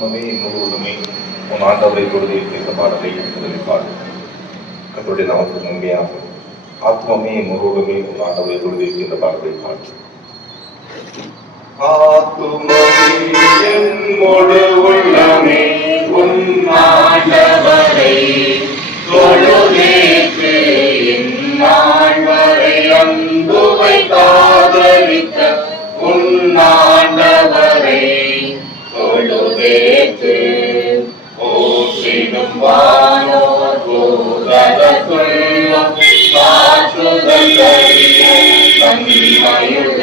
ஆத்மமே முழுவதுமே உன் ஆண்டவரை தொழுது இந்த பாடலை முதலில் பாடு. கர்த்தருடைய நாமத்துக்கு நன்மையாக ஆத்மமே முழுவதுமே உன் ஆண்டவரை தொழுது இந்த பாடலை பாடு. ஆத்துமே என் முழு உள்ளமே உன் ஆண்டவரை தொழுதேற்று இந்நாள் வரை அன்பு வைத்தாதரித்த உன் ஆண்டவரை தொழுதேற்று போற்றிடும் வானோர் பூதலத்துள்ளும் சாற்றுதல் தன்மையுள்ள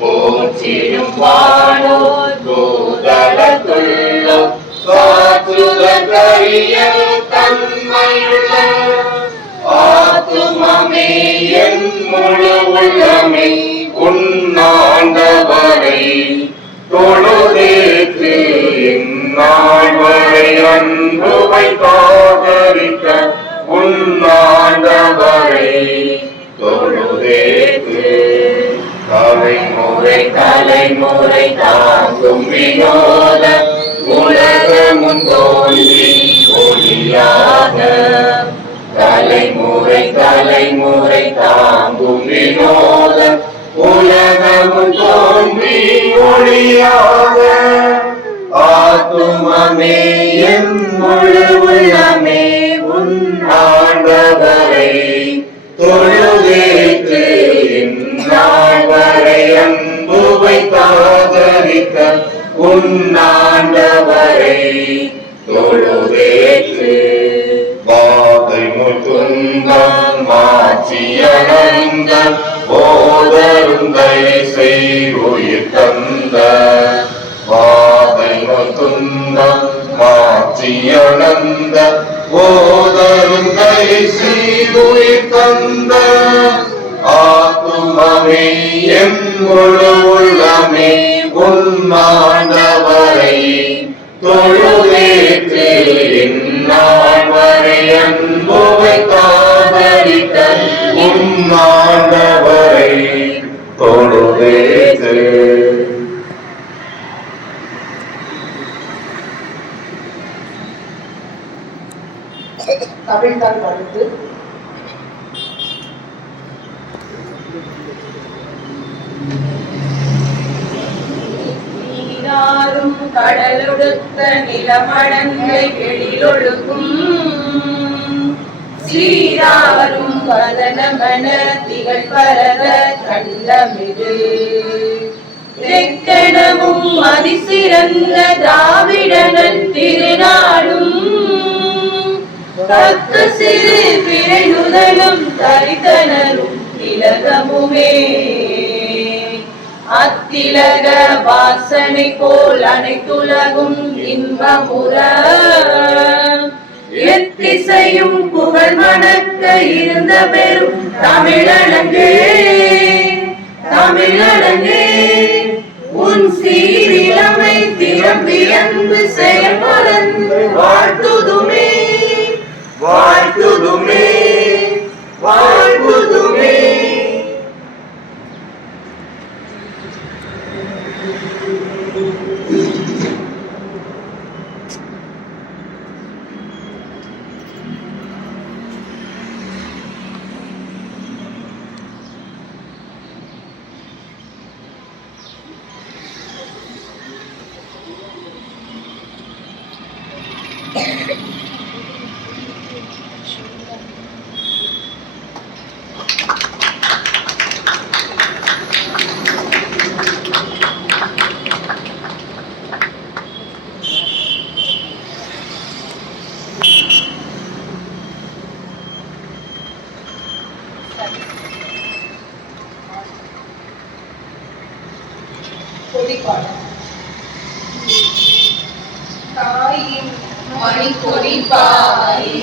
போற்றிடும் வானோர் பூதலத்துள்ளும் சாற்றுதல் தன்மையுள்ள ஆத்துமமே என் முழு உள்ளமே உன் ஆண்டவரை தொழுதேற்று இந்நாள் வரை அன்பு வைத்தாதரித்த உன் ஆண்டவரை தொழுதேற்று தலைமுறை தலைமுறை தாங்கும் வினோத உலகமும் தோன்றி ஒளியாக தலைமுறை தலைமுறை தாங்கும் வினோத உலகமும் தோன்றி ஒளியாக ஆத்துமமே என் முழு உள்ளமே உன் ஆண்டவரை தொழுதேற்று இந்நாள் வரை அன்பு வைத்தாதரித்த உன் ஆண்டவரை தொழுதேற்று வாதை முத்துந்தம் மாற்றியனந்த போதருந்தை செய்யுயிர் தந்த வாதை முத்துந்தம் மாற்றியனந்த போதருந்தை செய்யுயிர் தந்த ஆத்துமமே என் முழு உள்ளமே உன் ஆண்டவரை தொழுதேற்று இந்நாள் வரை அன்பு வைத்தாதரித்த உன் ஆண்டவரை தொழுதேற்று. தமிழ்தான் கருத்து. நீராறும் கடலொடுத்த நிலமடங்கை வெளியொழுகும் சீராரும் வதனமன திகழ் பரத கண்டமிது தெக்கணமும் அதிசிறந்த திராவிடனன் திருநாடும் தக்க சிறு பிறை நுதலும் தரித்தனரும் திலகமுமே அத்திலக வாசனை போல் அனைத்துலகும் இன்பமுற எத்திசையும் புகழ் மணக்க இருந்த பெரும் தமிழனங்கே தமிழனங்கே உன் சீரிலமை திறம்பி அன்பு செயல்மறந்து வாழ்த்துதுமே வாழ்த்துதுமே வாழ்த்துதுமே. தாயின் மணிக்கொடி பாரி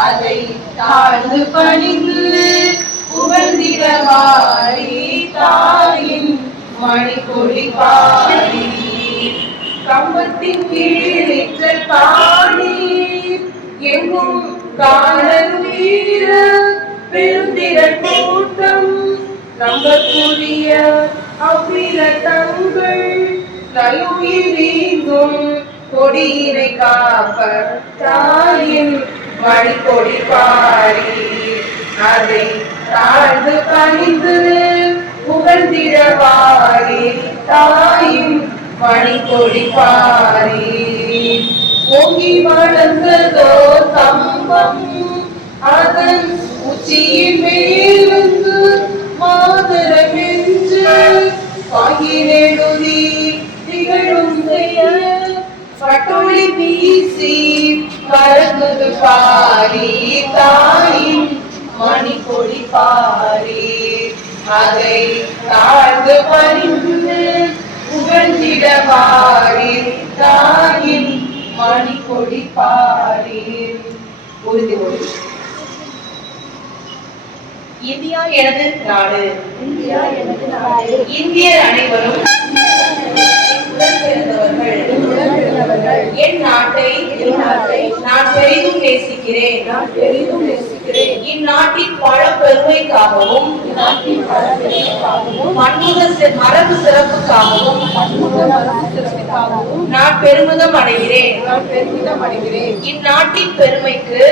அதை தாழ்ந்து பணிந்து புகழ்ந்திடவாரி தாயின் மணிக்கொடி பாரி கம்பத்தின் கீழிற்ற காணி எங்கும் காணலுயிர பெருந்திரள் கூட்டம் நம்பக்கூடிய அவ்விரதங்கள் நல்லுயிரீந்தும் கொடியினை காப்பர் தாயின் மணிக்கொடி பாரி அதை தாழ்ந்து பணிந்து புகழ்ந்திடவாரி தாயின் மணிக்கொடி பாரி ஓங்கி வளர்ந்ததோ கம்பம் அதன் உச்சியின் மேலுந்து மாதரமென்று பாகினெழுதி திகழும் பட்டொளி வீசி பறந்தது பாரி தாயின் மணிக்கொடி பாரி அதை தாழ்ந்து பணிந்து புகழ்ந்திடவாரி தாயின் மணிக்கொடி பாரி. உறுதிமொழி. இந்தியா எனது நாடு. இந்தியர் அனைவரும் என் நாட்டை நான் பெரிதும் நேசிக்கிறேன். இந்நாட்டின் பல பெருமைக்காகவும் மரபு சிறப்புக்காகவும் நான் பெருமிதம் அடைகிறேன். இந்நாட்டின் பெருமைக்கு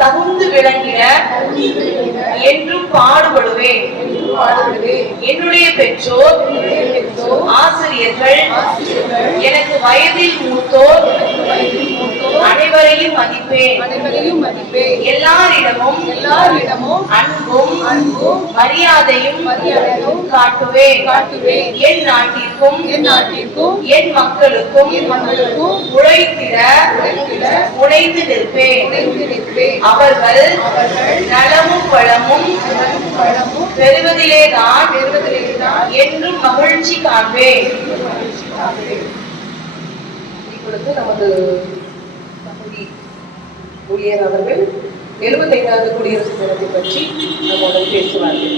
தகுந்து விளங்கிட என்றும் பாடுபடுவேன். என்னுடைய பெற்றோர் ஆசிரியர்கள் எனக்கு வயதில் மூத்தோர் அனைவரையும் மதிப்பேன். எல்லாரிடமும் அன்பும் மரியாதையும் காட்டுவேன். என் நாட்டிற்கும் என் மக்களுக்கும் உழைத்திட உழைத்து நிற்பேன். அவர்கள் நலமும் வளமும் பெறுவதிலேதான் என்றும் மகிழ்ச்சி காண்பேன். இப்பொழுது நமது ஊழியர் அவர்கள் 75வது குடியரசு தினத்தை பற்றி நம்முடன் பேசுவார்கள்.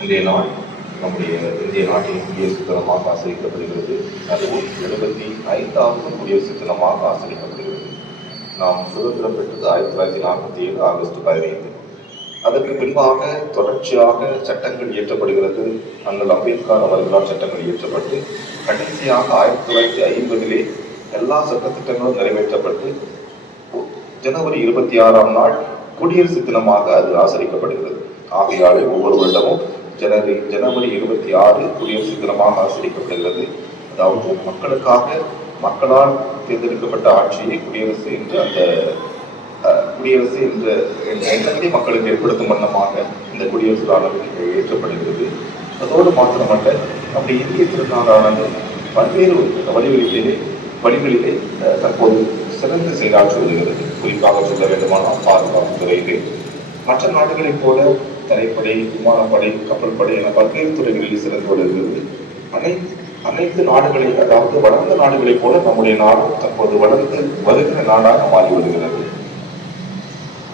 இன்றைய நாள் நம்முடைய இந்திய நாட்டின் குடியரசு தினமாக ஆசரிக்கப்படுகிறது. அதுவும் 75வது குடியரசு தினமாக ஆசரிக்கப்படுகிறது. நாம் சுதந்திரம் பெற்றது 1947 ஆகஸ்ட் 15. அதற்கு பின்பாக தொடர்ச்சியாக சட்டங்கள் இயற்றப்படுகிறது. அண்ணல் அம்பேத்கர் அவர்களால் சட்டங்கள் இயற்றப்பட்டு கடைசியாக 1950 எல்லா சட்டத்திட்டங்களும் நிறைவேற்றப்பட்டு ஜனவரி 26ஆம் நாள் குடியரசு தினமாக அது ஆசரிக்கப்படுகிறது. ஆகையாலே ஒவ்வொரு வருடமும் ஜனவரி 26 குடியரசு தினமாக ஆசரிக்கப்படுகிறது. அதாவது மக்களுக்காக மக்களால் தேர்ந்தெடுக்கப்பட்ட ஆட்சியை குடியரசு என்று அந்த குடியரசு என்ற எண்ணத்தை மக்களுக்கு ஏற்படுத்தும் வண்ணமாக இந்த குடியரசு நாள் ஏற்றப்படுகிறது. அதோடு மாத்திரமல்ல நம்முடைய இந்திய திருநாளானது பல்வேறு வழிகளிலே தற்போது சிறந்த செயலாற்றி வருகிறது. குறிப்பாக சொல்ல வேண்டுமானால் பாதுகாப்பு துறையிலே மற்ற நாடுகளைப் போல தரைப்படை, விமானப்படை, கப்பல் படை என பல்வேறு துறைகளில் சிறந்து வருகிறது. அனைத்து நாடுகளை, அதாவது வளர்ந்த நாடுகளைப் போல நம்முடைய நாடும் தற்போது வளர்ந்து வருகிற நாடாக மாறி வருகிறது.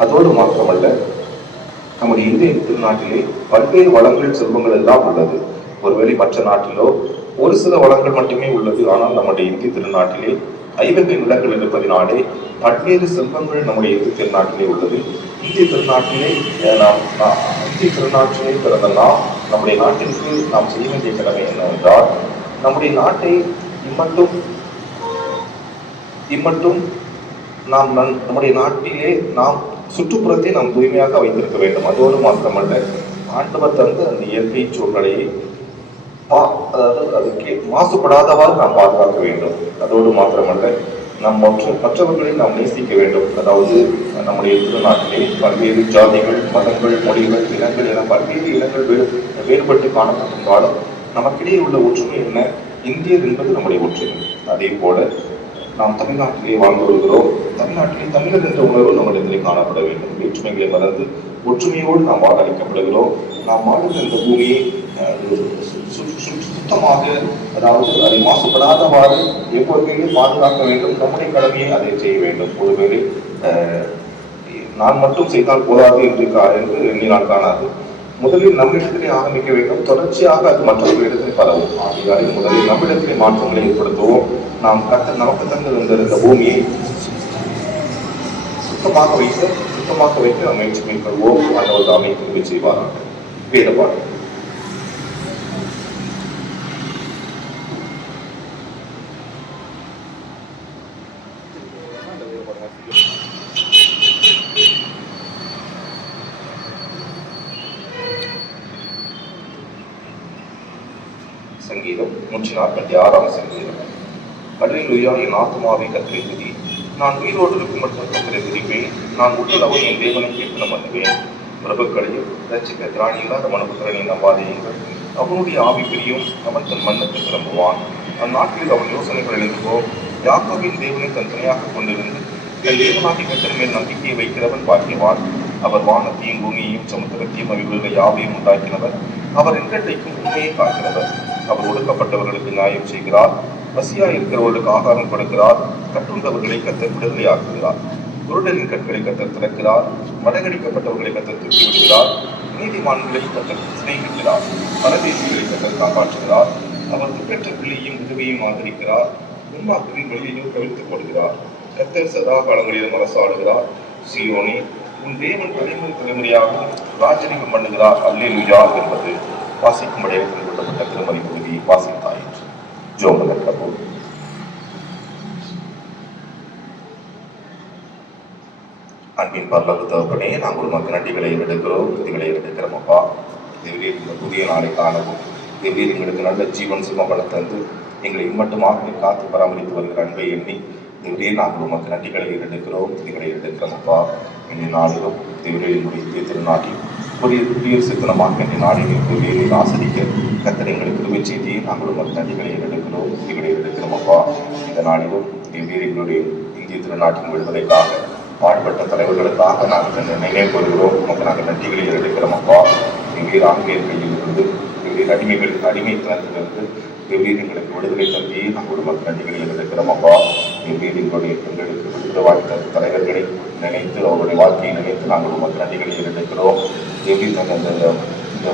அதோடு மாத்திரமல்ல நம்முடைய இந்திய திருநாட்டிலே பல்வேறு வளங்கள், செல்வங்கள் எல்லாம் உள்ளது. ஒருவேளை மற்ற நாட்டிலோ ஒரு சில வளங்கள் மட்டுமே உள்ளது. ஆனால் நம்முடைய இந்திய திருநாட்டிலே 50 நிலங்கள் இருப்பதினாலே பல்வேறு செல்வங்கள் நம்முடைய இந்திய திருநாட்டிலே உள்ளது. இந்திய திருநாட்டிலே பிறந்த நாம் நம்முடைய நாட்டிற்கு நாம் செய்ய வேண்டிய கடமை என்னவென்றால், நம்முடைய நாட்டை இம்மட்டும் நாம் நம்முடைய நாட்டிலே நாம் சுற்றுப்புறத்தை நாம் தூய்மையாக வைத்திருக்க வேண்டும். அதோடு மாத்திரமல்ல, ஆண்டவர் தந்து அந்த இயற்கை சூழ்நிலையை அதாவது அதுக்கு மாசுபடாதவாறு நாம் பாதுகாக்க வேண்டும். அதோடு மாத்திரமல்ல, மற்றவர்களை நாம் நேசிக்க வேண்டும். அதாவது நம்முடைய திருநாட்டிலே பல்வேறு ஜாதிகள், மதங்கள், மொழிகள், இனங்கள் என பல்வேறு இனங்கள் வேறுபட்டு காணப்பட்டிருந்தாலும் நமக்கிடையே உள்ள ஒற்றுமை என்ன? இந்தியர் என்பது நம்முடைய ஒற்றுமை. அதே போல நாம் தமிழ்நாட்டிலே வாழ்ந்து வருகிறோம். தமிழ்நாட்டிலே தமிழர் என்ற உணர்வு நம்மிடத்திலே காணப்பட வேண்டும். வேற்றுமைகளை மறந்து ஒற்றுமையோடு நாம் வாழ அளிக்கப்படுகிறோம். நாம் வாழ்கிற இந்த பூமியை சுத்தமாக, அதாவது அதை மாசுபடாதவாறு எப்பொழுதுமே பாதுகாக்க வேண்டும். நம்முடைய கடமையை அதை செய்ய வேண்டும். ஒருவேளை நான் மட்டும் செய்தால் போதாது என்று எண்ணினால் காணாது. முதலில் நம்மிடத்திலே ஆரம்பிக்க வேண்டும். தொடர்ச்சியாக அது மற்றவர்களிடத்தில் பரவும். ஆகையால் முதலில் நம்மிடத்திலே மாற்றங்களை ஏற்படுத்துவோம். நாம் நமக்கு தந்திருந்த இந்த பூமியை சுத்தமாக வைத்து நாம் முயற்சி மேற்கொள்வோம். ஆண்டவர் தாமே திரும்பி செய்வார்கள். வேறுபாடு. சங்கீதம் 146 சங்கீதம். அல்லேலூயா, என் ஆத்துமாவை கர்த்தரை துதி. நான் உயிரோடு இருக்கும் மட்டும் கர்த்தரை துதிப்பேன். நான் உள்ளளவும் என் தேவனை கீர்த்தனம் பண்ணுவேன். பிரபுக்களையும் ரட்சிக்க திராணி இல்லாத மனுபுத்திரனை நம்பாதேயுங்கள். அவனுடைய ஆவி பிரியும், அவன் தன் மன்னத்தை திரும்புவான். அந்நாட்களில் அவன் யோசனைகள் எழுந்துவோ. யாக்கோபின் தேவனை தன் துணையாக கொண்டிருந்து தன் தேவனாகி கர்த்தர் மேல் நம்பிக்கையை வைக்கிறவன் பாக்கியவான். அவர் வானத்தையும் பூமியையும் சமுத்திரத்தையும் அவைகளுடைய யாவையும் உண்டாக்கினவர். அவர் என்றைக்கும் உண்மையை காக்கிறவர். அவர் ஒடுக்கப்பட்டவர்களுக்கு நியாயம் செய்கிறார். பசியா இருக்கிறவர்களுக்கு ஆகாரம் கொடுக்கிறார். கட்டுண்டவர்களை கர்த்தர் விடுதலையாக்குகிறார். குருடனின் கண்களை கர்த்தர் திறக்கிறார். மடங்கடிக்கப்பட்டவர்களை கர்த்தர் தூக்கி விடுகிறார். நீதிமான்களை கர்த்தர் சிநேகிக்கிறார். பரதேசிகளை கர்த்தர் காப்பாற்றுகிறார். அவர் துக்கற்ற பிள்ளையும் விதவையும் ஆதரிக்கிறார். உன்மாக்களின் வழியையோ கவிழ்த்துக் போடுகிறார். கர்த்தர் சதா காலங்களிலும் அரசாடுகிறார். சீயோனே, உன் தேவன் தலைமுறையாக ராஜரீகம் பண்ணுகிறார். அல்லேலூயா என்பது வாசிக்கும்படியாக கொண்டுவிடப்பட்ட திருமறை பகுதியை வாசித்தாயிற்று. ஜோமன பிரபு. அன்பின் பரலோக தகப்பனே, நாங்கள் உமக்கு நன்றிகளை எடுக்கிறோம், துதிகளை எடுக்கிறோம். அப்பா, தேவரே, இந்த புதிய நாளை காணவும் தேவரே, எங்களுக்கு நல்ல ஜீவன் சுமபல தந்து எங்களை இம்மட்டுமாக காத்து பராமரித்து வருகிற அன்பை எண்ணி தேவரே, நாங்கள் உமக்கு நன்றிகளை எடுக்கிறோம், துதிகளை எடுக்கிறோம். அப்பா, இந்த நாளிலும் தேவரே, என்னுடைய இந்திய திருநாட்டில் குடியரசு தினமாக இந்த நாளில் ஆசிரிக்க கர்த்தர் எங்களுக்கு கிருபை செய்தியை நாங்கள் உமக்கு நன்றிகளை எடுக்கிறோம், துதிகளை எடுக்கிறோம். அப்பா, இந்த நாளிலும் தேவரே, எங்களுடைய இந்திய திருநாட்டின் விடுதலைக்காக பாடுபட்ட தலைவர்களுக்காக நாங்கள் நினைவு கூறுகிறோம். உமக்கு நாங்கள் நன்றிகளை எடுக்கிறோம். அப்பா, எங்கள் ஆங்கிலேயர் கையிலிருந்து எங்கள் அடிமைத்தனத்திலிருந்து வெவ்வேறு எங்களுக்கு விடுதலை தந்தி நாங்கள் உமக்கு நன்றிகளை எடுக்கிறோம். அப்பா, வெவ்வேறு எங்களுக்கு விடுதலை வாழ்த்த தலைவர்களை நினைத்து அவருடைய வாழ்க்கையை நினைத்து நாங்கள் உமக்கு நன்றிகளை எடுக்கிறோம். வெவ்வேறு இந்த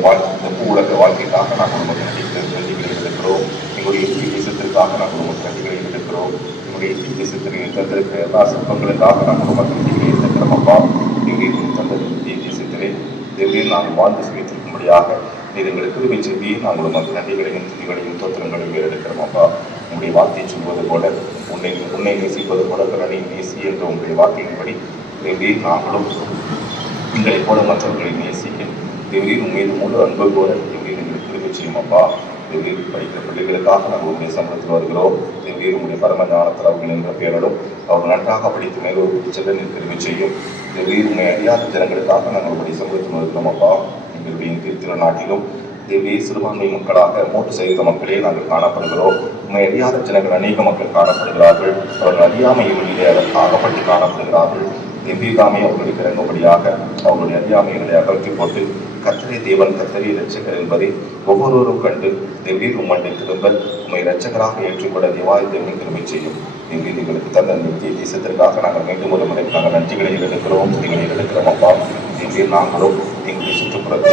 பூ உலக வாழ்க்கைக்காக நாங்கள் உமக்கு நன்றிகளை எடுக்கிறோம். எங்களுடைய இந்திய தேசத்திற்காக நாங்கள் உமக்கு நன்றிகளை எடுக்கிறோம். இந்திய தேசத்தில் தந்திருக்கிற எல்லா சிற்பங்களுக்காக நாங்கள் உமக்கு நன்றிகளை எடுக்கிறோம். அப்பா, எங்களுக்கு தந்த இந்திய தேசத்திலே தேவையில் நாங்கள் வாழ்ந்து சுவைத்திருக்கும்படியாக நீர் எங்களுக்கு கிருபை செய்தி நாங்கள் உமக்கு நன்றிகளையும் துதிகளையும் தோத்திரங்களையும் எடுக்கிறோம். அப்பா, உங்களுடைய வார்த்தையை சொல்வது போல உன்னை நேசிப்பது போல பிறனை நேசி என்ற உங்களுடைய வார்த்தையின்படி தேவையில் நாங்களும் எங்களைப் போல மற்றவர்களை நேசிக்க தேவையில் உண்மையில் முழு அன்பு போல தேவையில் எங்களுக்கு கிருபை செய்யும். அப்பா, தேவையில் படிக்கிற பிள்ளைகளுக்காக நாங்கள் உங்களுடைய சம்பளத்தில் வருகிறோம். தேவையில் உங்களுடைய பரம ஞானத்தில் அவர்கள் என்ற பெயரிலும் அவர் நன்றாக படித்து மேலும் செல்ல நீர் கிருபை செய்யும். தேவையில் உண்மை அறியாத ஜனங்களுக்காக நாங்கள் உங்களுடைய சம்பளத்தில் வருகிறோம். அப்பா, எங்களுடைய இந்திய திருநாட்டிலும் தேவையை சிறுபான்மை மக்களாக மூட்டு செய்த மக்களே நாங்கள் காணப்படுகிறோம். உண்மை அறியாத ஜனங்கள் அநேக மக்கள் காணப்படுகிறார்கள். அவர்கள் அறியாமையிலே ஆகப்பட்டு காணப்படுகிறார்கள். தேவிதாமே அவர்களுக்கு இறங்கும்படியாக அவர்களுடைய அறியாமைகளை அகற்றி போட்டு கர்த்தரே தேவன், கர்த்தரே இரட்சகர் என்பதை ஒவ்வொருவரும் கண்டு தேவரீர் உம்மை திரும்ப உம்மை இரட்சகராக ஏற்றுக்கொள்ள தேவாய் தேவனை கிருபை செய்யும். தேவரீர் எங்களுக்கு தந்த இந்திய தேசத்திற்காக நாங்கள் மீண்டும் ஒரு முறை நாங்கள் நன்றிகளை எடுக்கிறோம், துதிகளை எடுக்கிறோம். அப்பா, தேவரீர் நாங்களும் எங்களுடைய சுற்றுப்புறத்தை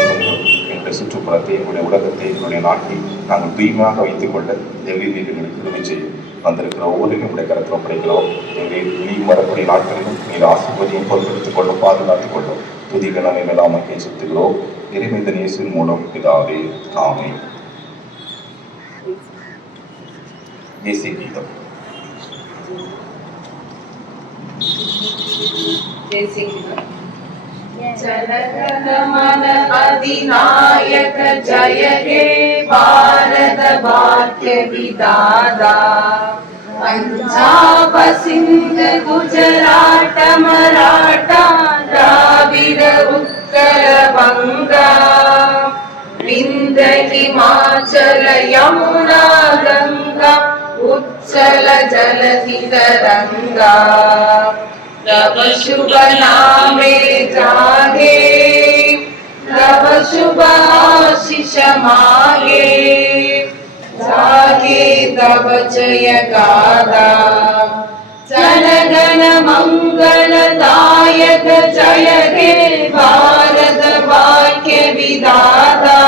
எங்களுடைய உலகத்தை எங்களுடைய நாட்டை நாங்கள் தூய்மையாக வைத்துக் கொள்ள தேவரீர் எங்களுக்கு கிருபை செய்யும். வந்திருக்கிற ஒவ்வொருவரும் நம்முடைய கருத்தில் ஒப்படைக்கிறோம். இனியும் வரக்கூடிய நாட்களிலும் நீர் ஆசீர்வதியும் பொறுப்பெடுத்துக் கொள்ளும், பாதுகாத்துக் கொள்ளும். துதிகள் அனைவெல்லாம் செலுத்துகிறோம் இறைமைந்த இயேசுவின் மூலம் பிதாவே, ஆமென். தேசிய கீதம். தேசிய கீதம். जनगणमन अधिनायक जय हे भारत भाग्य विधाता पंजाब सिंध गुजरात मराठा द्राविड उत्कल बंगा विंध्य हिमाचल यमुना गंगा उच्चल जलधि तरंगा तब शुभ नामे जागे तब शुभ आशीष मागे जागे तब जय गादा जनगण मंगल दायक जय हे भारत भाग्य विधाता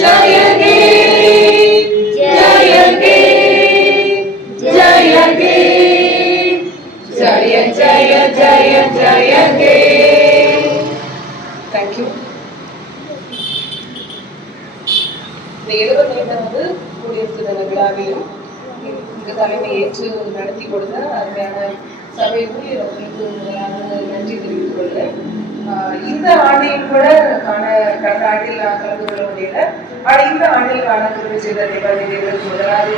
जय हे जय हे जय हे जय जय जय जय हे. Thank you. இந்த தலைமை ஏற்று நடத்தி கொடுத்த அருமையான சபை ஊழியர்களுக்கு முதலாக நன்றி தெரிவித்துக் கொள்கிறேன். இந்த ஆண்டையும் கூட கடந்த ஆண்டில் நான் கலந்து கொள்ள முடியல. ஆனால் இந்த ஆண்டில் காண கிருபை செய்த தேவர்களுக்கு முதலாவது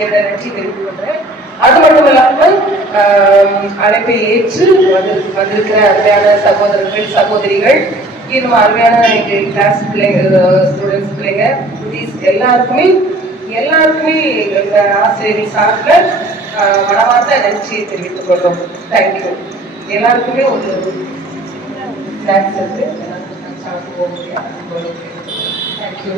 என்னோட நன்றி தெரிவித்துக் கொள்கிறேன். அது மட்டும் இல்லாமல் அழைப்பை ஏற்று வந்திருக்கிற அருமையான சகோதரர்கள் சகோதரிகள், இன்னும் அருமையான எங்கள் கிளாஸ் பிள்ளைங்க, ஸ்டூடெண்ட்ஸ் பிள்ளைங்க, எல்லாருக்குமே எங்கள் ஆசிரியர்கள் சார்பில் மனமார்ந்த நன்றியை தெரிவித்துக் கொள்றோம். தேங்க்யூ. எல்லாருக்குமே ஒரு தேங்க்ஸ் இருக்கு. தேங்க்யூ.